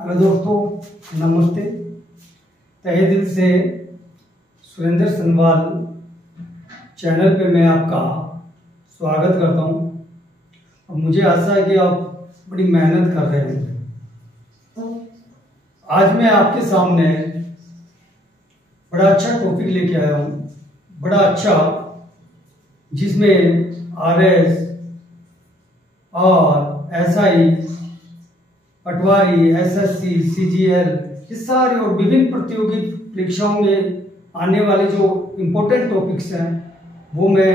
Hello दोस्तों, नमस्ते। तहे दिल से सुरेंद्र सनवाल चैनल पे मैं आपका स्वागत करता हूँ। और मुझे आशा है कि आप बड़ी मेहनत कर रहे हैं। आज मैं आपके सामने बड़ा अच्छा टॉपिक लेके आया हूँ, बड़ा अच्छा, जिसमें आरएस और एसआई, पटवारी, एसएससी, सीजीएल, ये सारे और विभिन्न प्रतियोगी परीक्षाओं में आने वाले जो इम्पोर्टेंट टॉपिक्स हैं वो मैं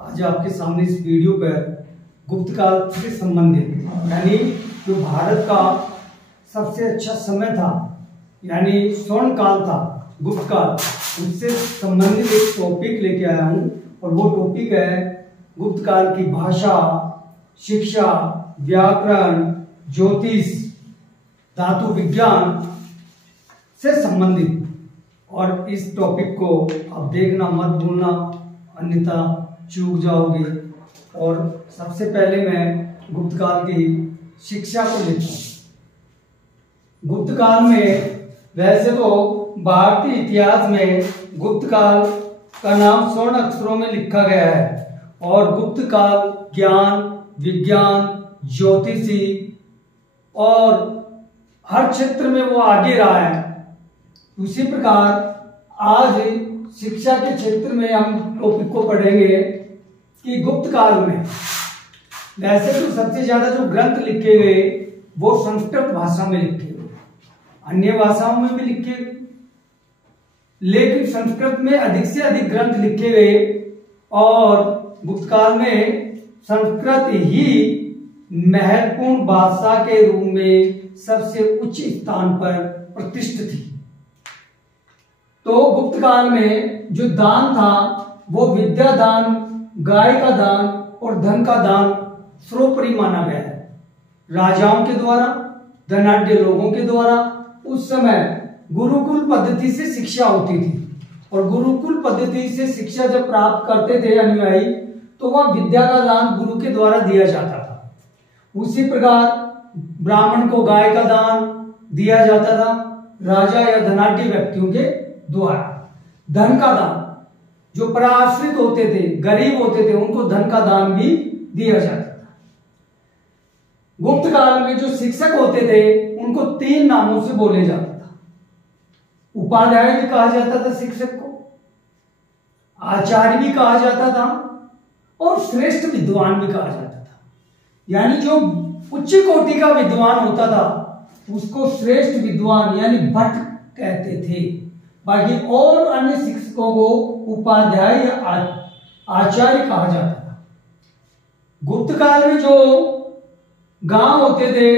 आज आपके सामने इस वीडियो पर गुप्त काल से संबंधित, यानी जो भारत का सबसे अच्छा समय था, यानी स्वर्ण काल था, गुप्त काल, उससे संबंधित एक टॉपिक लेके आया हूँ। और वो टॉपिक है गुप्त काल की भाषा, शिक्षा, व्याकरण, ज्योतिष, धातु विज्ञान से संबंधित। और इस टॉपिक को आप देखना मत भूलना, अन्यथा चूक जाओगे। और सबसे पहले मैं गुप्त काल की शिक्षा को लेता हूँ। गुप्त काल में वैसे तो भारतीय इतिहास में गुप्त काल का नाम स्वर्ण अक्षरों में लिखा गया है। और गुप्त काल ज्ञान, विज्ञान, ज्योतिषी और हर क्षेत्र में वो आगे रहा है। उसी प्रकार आज शिक्षा के क्षेत्र में हम टॉपिक को पढ़ेंगे कि गुप्त काल में वैसे तो सबसे ज्यादा जो ग्रंथ लिखे गए वो संस्कृत भाषा में लिखे गए, अन्य भाषाओं में भी लिखे गए, लेकिन संस्कृत में अधिक से अधिक ग्रंथ लिखे गए। और गुप्त काल में संस्कृत ही महत्वपूर्ण भाषा के रूप में सबसे उच्च स्थान पर प्रतिष्ठित थी। तो गुप्त काल में जो दान था वो विद्या दान, गाय का दान और धन का दान सर्वोपरि माना गया है। राजाओं के द्वारा, धनाढ्य लोगों के द्वारा उस समय गुरुकुल पद्धति से शिक्षा होती थी। और गुरुकुल पद्धति से शिक्षा जब प्राप्त करते थे अनुयायी, तो वह विद्या का दान गुरु के द्वारा दिया जाता था। उसी प्रकार ब्राह्मण को गाय का दान दिया जाता था, राजा या धनाढ्य व्यक्तियों के द्वारा। धन का दान, जो पराश्रित होते थे, गरीब होते थे, उनको धन का दान भी दिया जाता था। गुप्त काल में जो शिक्षक होते थे उनको 3 नामों से बोले जाता था। उपाध्याय भी कहा जाता था शिक्षक को, आचार्य भी कहा जाता था और श्रेष्ठ विद्वान भी कहा जाता था। यानी जो उच्च कोटि का विद्वान होता था उसको श्रेष्ठ विद्वान यानी भट्ट कहते थे। बाकी और अन्य शिक्षकों को उपाध्याय या आचार्य कहा जाता था। गुप्त काल में जो गांव होते थे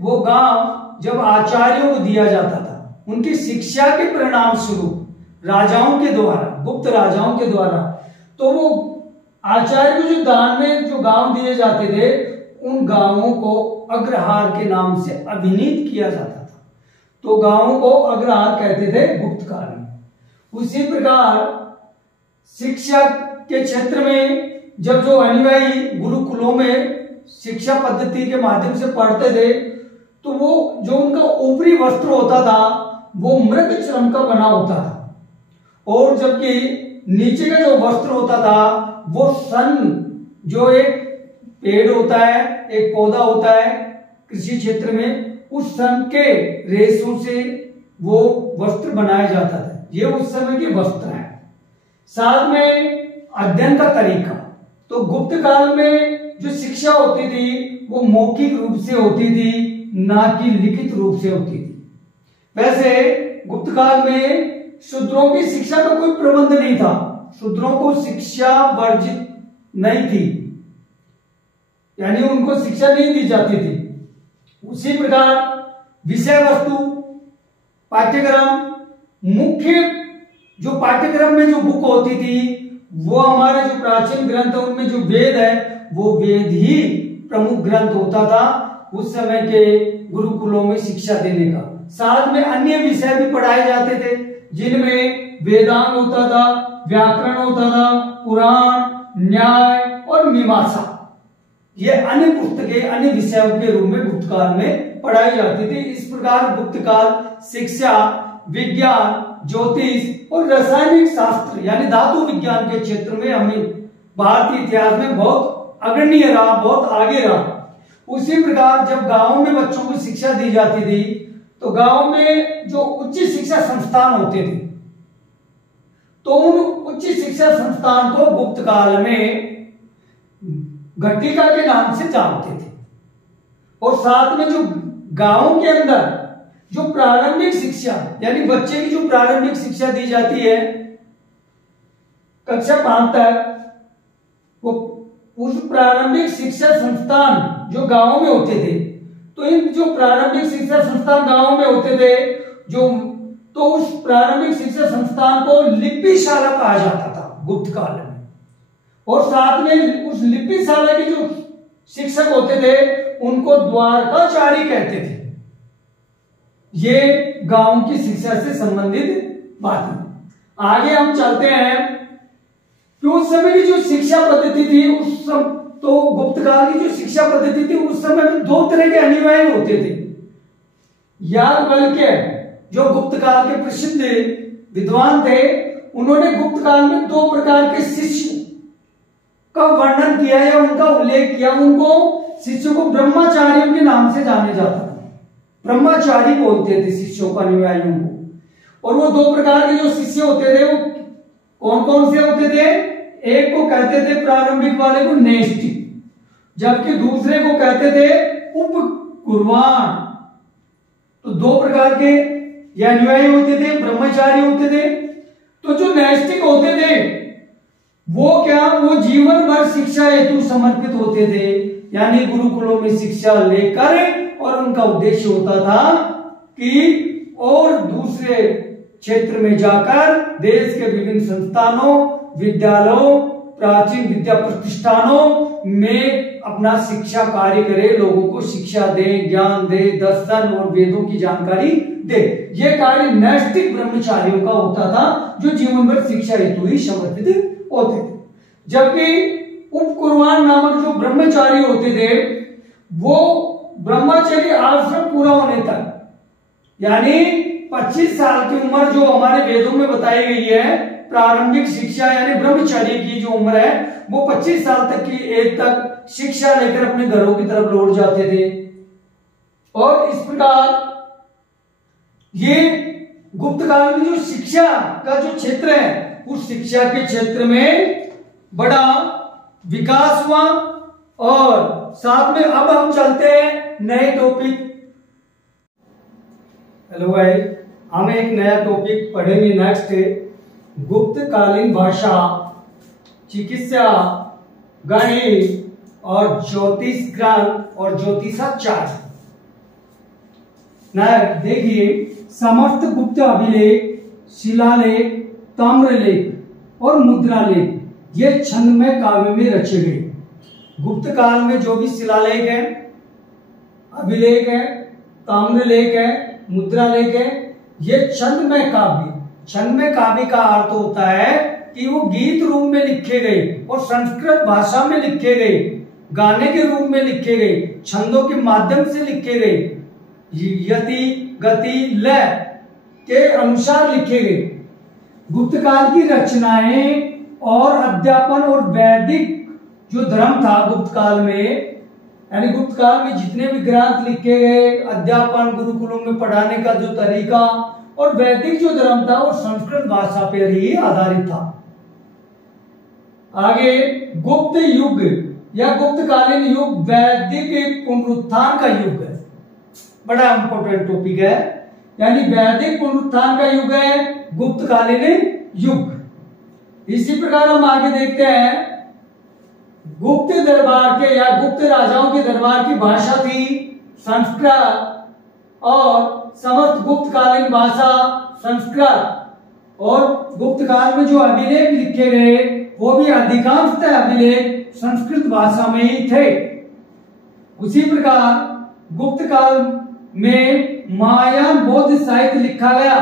वो गांव जब आचार्यों को दिया जाता था, उनकी शिक्षा के परिणाम स्वरूप राजाओं के द्वारा, गुप्त राजाओं के द्वारा, तो वो आचार्य को जो दान में जो गांव दिए जाते थे उन गांवों को अग्रहार के नाम से अभिनीत किया जाता था। तो गांवों को अग्रहार कहते थे गुप्त काल में। उसी प्रकार शिक्षा के क्षेत्र में जब जो अनुयायी गुरुकुलों में शिक्षा पद्धति के माध्यम से पढ़ते थे तो वो जो उनका ऊपरी वस्त्र होता था वो मृग चर्म का बना होता था, और जबकि नीचे का जो वस्त्र होता था वो सन, जो एक पेड़ होता है, एक पौधा होता है कृषि क्षेत्र में, उस सन के रेशों से वो वस्त्र बनाया जाता था। ये उस समय के वस्त्र हैं। साथ में अध्ययन का तरीका, तो गुप्त काल में जो शिक्षा होती थी वो मौखिक रूप से होती थी, ना कि लिखित रूप से होती थी। वैसे गुप्त काल में शूद्रों की शिक्षा का कोई प्रबंध नहीं था, शूद्रों को शिक्षा वर्जित नहीं थी, यानी उनको शिक्षा नहीं दी जाती थी। उसी प्रकार विषय वस्तु, पाठ्यक्रम, मुख्य जो पाठ्यक्रम में जो बुक होती थी वो हमारे जो प्राचीन ग्रंथ है उनमें जो वेद है वो वेद ही प्रमुख ग्रंथ होता था उस समय के गुरुकुलों में शिक्षा देने का। साथ में अन्य विषय भी पढ़ाए जाते थे जिनमें वेदांत होता था, व्याकरण होता था, पुराण, न्याय और मीमांसा, ये अन्य पुस्तकें अन्य विषयों के रूप में गुप्त काल में पढ़ाई जाती थी। इस प्रकार गुप्त काल शिक्षा, विज्ञान, ज्योतिष और रासायनिक शास्त्र यानी धातु विज्ञान के क्षेत्र में हमें भारतीय इतिहास में बहुत अग्रणीय रहा, बहुत आगे रहा। उसी प्रकार जब गांव में बच्चों को शिक्षा दी जाती थी तो गांव में जो उच्च शिक्षा संस्थान होते थे तो उन उच्च शिक्षा संस्थान को गुप्त काल में घटिका के नाम से जानते थे। और साथ में जो गांव के अंदर जो प्रारंभिक शिक्षा यानी बच्चे की जो प्रारंभिक शिक्षा दी जाती है कक्षा 5 तक, वो उस प्रारंभिक शिक्षा संस्थान जो गांव में होते थे, तो इन जो प्रारंभिक शिक्षा संस्थान गांव में होते थे तो उस प्रारंभिक शिक्षा संस्थान को लिपिशाला कहा जाता था गुप्त काल में। और साथ में उस लिपिशाला के जो शिक्षक होते थे उनको द्वारकाचारी कहते थे। ये गांव की शिक्षा से संबंधित बात है। आगे हम चलते हैं कि उस समय की जो शिक्षा पद्धति थी तो गुप्त काल की जो शिक्षा पद्धति थी उस समय में 2 तरह के अनुयायी होते थे। याज्ञवल्क्य जो गुप्त काल के प्रसिद्ध विद्वान थे, उन्होंने गुप्त काल में 2 प्रकार के शिष्य का वर्णन किया या उनका उल्लेख किया। उनको शिष्यों को ब्रह्मचारियों के नाम से जाने जाता था। ब्रह्मचारी बोलते थे शिष्यों का, अनुयायियों को। और वो 2 प्रकार के जो शिष्य होते थे वो कौन कौन से होते थे? एक को कहते थे प्रारंभिक वाले को नैष्ठिक, जबकि दूसरे को कहते थे उपकुर्वाण। तो 2 प्रकार के ये अनुयायी होते थे, ब्रह्मचारी होते थे। तो जो नैष्ठिक होते थे वो जीवन भर शिक्षा हेतु समर्पित होते थे, यानी गुरुकुलों में शिक्षा लेकर, और उनका उद्देश्य होता था कि और दूसरे क्षेत्र में जाकर देश के विभिन्न संस्थानों, विद्यालयों, प्राचीन विद्या प्रतिष्ठानों में अपना शिक्षा कार्य करे, लोगों को शिक्षा दे, ज्ञान दे, दर्शन और वेदों की जानकारी दे। यह कार्य नैष्ठिक ब्रह्मचारियों का होता था जो जीवन भर शिक्षा हेतु ही समर्पित होते थे। जबकि उपकुर्वाण नामक जो ब्रह्मचारी होते थे वो ब्रह्मचर्य आश्रम पूरा होने तक, यानी 25 साल की उम्र जो हमारे वेदों में बताई गई है, प्रारंभिक शिक्षा यानी ब्रह्मचर्य की जो उम्र है वो 25 साल तक की एज तक शिक्षा लेकर अपने घरों की तरफ लौट जाते थे। और इस प्रकार ये गुप्त काल में जो शिक्षा का जो क्षेत्र है उस शिक्षा के क्षेत्र में बड़ा विकास हुआ। और साथ में अब हम चलते हैं नए टॉपिक। हेलो भाई, हम एक नया टॉपिक पढ़ेंगे नेक्स्ट, गुप्त कालीन भाषा, चिकित्सा, गणित और ज्योतिष ग्रंथ और ज्योतिषाचार्य। देखिए, समस्त गुप्त अभिलेख, शिलालेख, ताम्रलेख और मुद्रालेख ये छंदमय काव्य में रचे गए। गुप्त काल में जो भी शिलालेख है, अभिलेख है, ताम्रलेख है, मुद्रालेख है, ये छंदमय काव्य। छंदमय काव्य का अर्थ होता है कि वो गीत रूप में लिखे गए और संस्कृत भाषा में लिखे गए, गाने के रूप में लिखे गए, छंदों के माध्यम से लिखे गए, यति, गति, लय के अनुसार लिखे गए। गुप्त काल की रचनाएं और अध्यापन और वैदिक जो धर्म था गुप्त काल में, यानी गुप्त काल में जितने भी ग्रंथ लिखे गए, अध्यापन, गुरुकुलों में पढ़ाने का जो तरीका और वैदिक जो धर्म था वो संस्कृत भाषा पर ही आधारित था। आगे गुप्त युग या गुप्त कालीन युग वैदिक पुनरुत्थान का युग है, बड़ा इंपॉर्टेंट टॉपिक है। यानी वैदिक पुनरुत्थान का युग है गुप्त कालीन युग। इसी प्रकार हम आगे देखते हैं, गुप्त दरबार के या गुप्त राजाओं के दरबार की भाषा थी संस्कृत और समस्त गुप्त कालीन भाषा संस्कृत। और गुप्त काल में जो अभिलेख लिखे गए वो भी अधिकांशतः अभिलेख संस्कृत भाषा में ही थे। उसी प्रकार गुप्त काल में महायान बौद्ध साहित्य लिखा गया।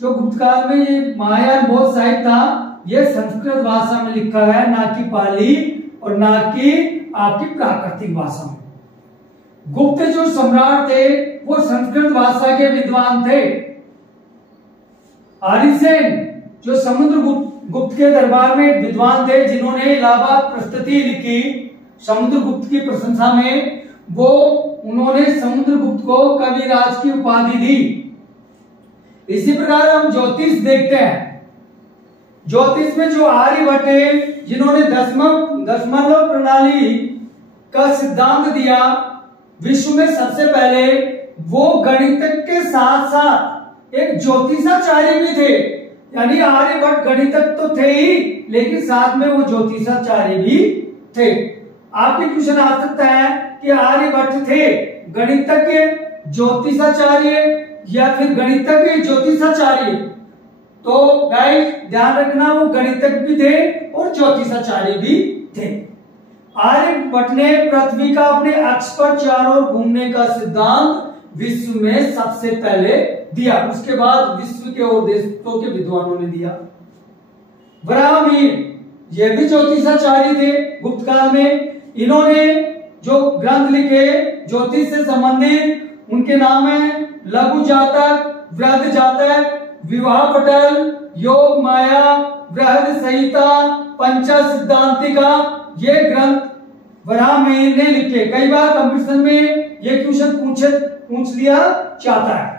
जो गुप्त काल में ये महायान बौद्ध साहित्य था ये संस्कृत भाषा में लिखा गया, ना कि पाली और ना कि आपकी प्राकृतिक भाषा में। गुप्त जो सम्राट थे वो संस्कृत भाषा के विद्वान थे। आर्यसेन जो समुद्रगुप्त के दरबार में विद्वान थे, जिन्होंने इलाहाबाद प्रस्तुति लिखी समुद्रगुप्त की प्रशंसा में, वो उन्होंने समुद्रगुप्त को कविराज की उपाधि दी। इसी प्रकार हम ज्योतिष देखते हैं। ज्योतिष में जो आर्यभट्ट है, जिन्होंने दशमलव प्रणाली का सिद्धांत दिया विश्व में सबसे पहले, वो गणित के साथ साथ एक ज्योतिषाचार्य भी थे। यानी आर्यभट्ट गणितज्ञ तो थे ही, लेकिन साथ में वो ज्योतिषाचार्य भी थे। आपके क्वेश्चन आ सकता है कि आर्यभट्ट थे गणितज्ञ, ज्योतिषाचार्य या फिर गणितज्ञ ज्योतिषाचार्य। तो गाइस ध्यान रखना, वो गणितज्ञ भी थे और ज्योतिषाचार्य भी थे। आर्यभट्ट ने पृथ्वी का अपने अक्ष पर चारों ओर घूमने का सिद्धांत विश्व में सबसे पहले दिया। उसके बाद विश्व के और देशों के विद्वानों ने दिया। वराहमिहिर ये भी ज्योतिषाचार्य थे गुप्त काल में। इन्होंने जो ग्रंथ लिखे ज्योतिष से संबंधित, उनके नाम है लघु जातक, वृहद जातक, विवाह पटल, योग माया, बृहद संहिता, पंचा सिद्धांतिका। ये ग्रंथ वराहमिहिर ने लिखे। कई बार कंपटीशन में ये क्वेश्चन पूछ लिया जाता है।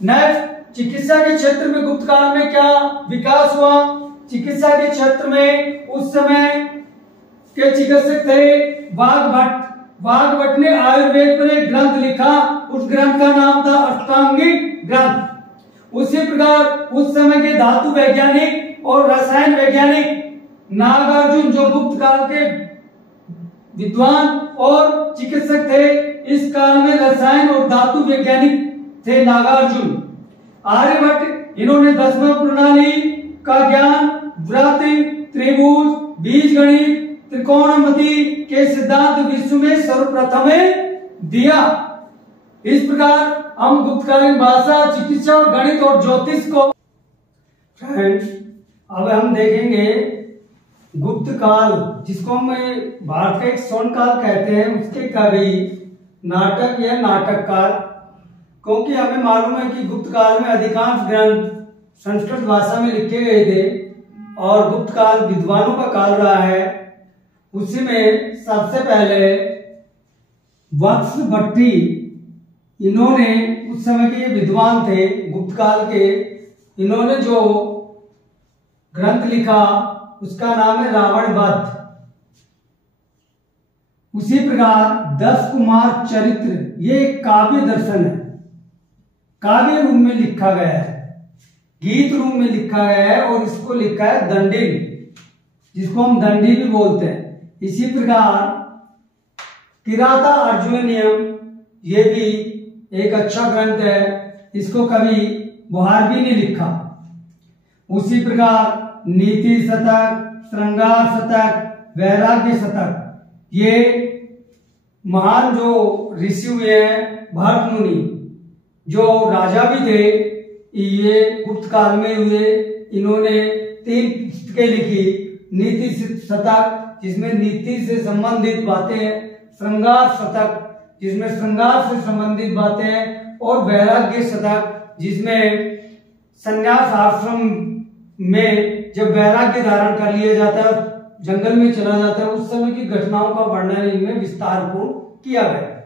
नेक्स्ट, चिकित्सा के क्षेत्र में गुप्त काल में क्या विकास हुआ? चिकित्सा के क्षेत्र में उस समय के चिकित्सक थे वाघभट्ट। वाघभट्ट ने आयुर्वेद पर एक ग्रंथ लिखा, उस ग्रंथ का नाम था अष्टांगिक ग्रंथ। उसी प्रकार उस समय के धातु वैज्ञानिक और रसायन वैज्ञानिक नागार्जुन, जो गुप्त काल के विद्वान और चिकित्सक थे, इस काल में रसायन और धातु वैज्ञानिक थे नागार्जुन। आर्यभट्ट, इन्होंने दशमलव प्रणाली का ज्ञान, वृत्त, त्रिभुज, बीजगणित, त्रिकोणमिति के सिद्धांत विश्व में सर्वप्रथम दिया। इस प्रकार हम गुप्तकालीन भाषा, चिकित्सा और गणित और ज्योतिष को। फ्रेंड्स, अब हम देखेंगे गुप्त काल, जिसको हम भारत का एक स्वर्ण काल कहते हैं, उसके कवि, नाटक या नाटककार। क्योंकि हमें मालूम है कि गुप्त काल में अधिकांश ग्रंथ संस्कृत भाषा में लिखे गए थे और गुप्त काल विद्वानों का काल रहा है। उसी में सबसे पहले वत्स भट्टी, इन्होंने उस समय के विद्वान थे गुप्त काल के, इन्होंने जो ग्रंथ लिखा उसका नाम है रावण वध। उसी प्रकार 10 कुमार चरित्र, ये काव्य दर्शन है, काव्य रूप में लिखा गया है, गीत रूप में लिखा गया है और इसको लिखा है दंडिल, जिसको हम दंडी भी बोलते हैं। इसी प्रकार किराता अर्जुनियम, ये भी एक अच्छा ग्रंथ है, इसको कवि बुहारवी ने लिखा। उसी प्रकार नीति शतक, श्रृंगार शतक, वैराग्य शतक, ये महान जो ऋषि हुए हैं भरत मुनि, जो राजा भी थे, ये गुप्त काल में हुए। इन्होंने 3 पुस्तकें लिखी। नीति शतक, जिसमें नीति से संबंधित बातें, श्रृंगार शतक, जिसमें श्रृंगार से संबंधित बातें, और वैराग्य शतक, जिसमें संन्यास आश्रम में जब वैराग्य धारण कर लिया जाता है, जंगल में चला जाता है, उस समय की घटनाओं का वर्णन इनमें विस्तार पूर्वक किया गया।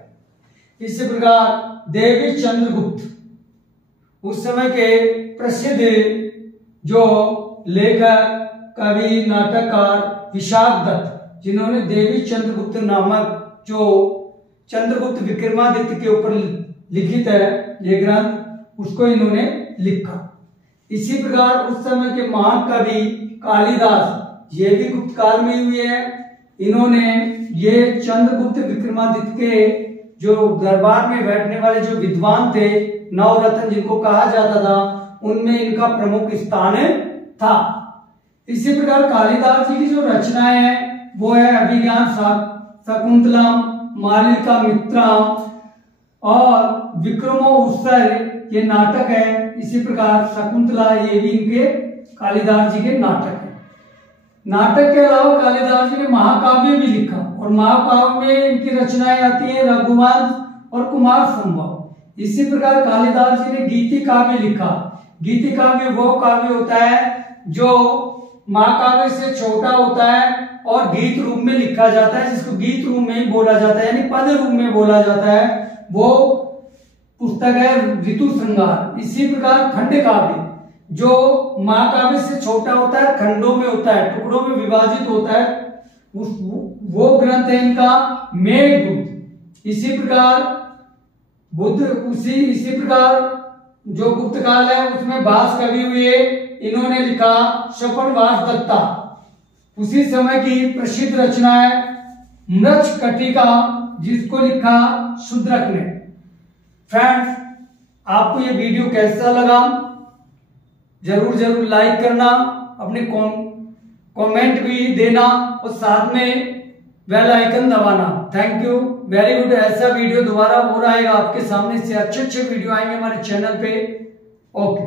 इसी प्रकार देवी चंद्रगुप्त, उस समय के प्रसिद्ध जो लेखक, कवि, नाटककार विशाख दत्त, जिन्होंने देवी चंद्रगुप्त नामक जो चंद्रगुप्त विक्रमादित्य के ऊपर लिखित है ये ग्रंथ, उसको इन्होंने लिखा। इसी प्रकार उस समय के महान कवि कालिदास, ये भी गुप्त काल में हुए हैं। इन्होंने ये चंद्रगुप्त विक्रमादित्य के जो दरबार में बैठने वाले जो विद्वान थे, नवरत्न जिनको कहा जाता था, उनमें इनका प्रमुख स्थान था। इसी प्रकार कालिदास जी की जो रचनाएं हैं वो है अभिज्ञान शकुंतलम, मालिका मित्रा और विक्रमो उत्सर, ये नाटक है। इसी प्रकार शकुंतला, ये भी इनके कालिदास जी के नाटक है। नाटक के अलावा कालिदास जी ने महाकाव्य भी लिखा और महाकाव्य में इनकी रचनाएं आती है रघुवंश और कुमार संभव। इसी प्रकार कालिदास जी ने गीति काव्य लिखा। गीति काव्य वो काव्य होता है जो महाकाव्य से छोटा होता है और गीत रूप में लिखा जाता है, जिसको गीत रूप में ही बोला जाता है, यानी पद रूप में बोला जाता है। वो पुस्तक है ऋतु श्रृंगार। इसी प्रकार खंड काव्य जो महाकाव्य से छोटा होता है, खंडों में होता है, टुकड़ों में विभाजित होता है, वो ग्रंथ है इनका मेघदूत। इसी प्रकार इसी प्रकार जो गुप्त काल है उसमें भास कवि हुए, इन्होंने लिखा शकुनवास दत्ता। उसी समय की प्रसिद्ध रचना है मृच्छकटिका, जिसको लिखा शूद्रक ने। फ्रेंड्स, आपको ये वीडियो कैसा लगा जरूर लाइक करना, अपने कमेंट भी देना और साथ में बेल आइकन दबाना। Thank you, very good. ऐसा वीडियो दोबारा हो रहेगा आपके सामने से, अच्छे वीडियो आएंगे हमारे चैनल पे। ओके।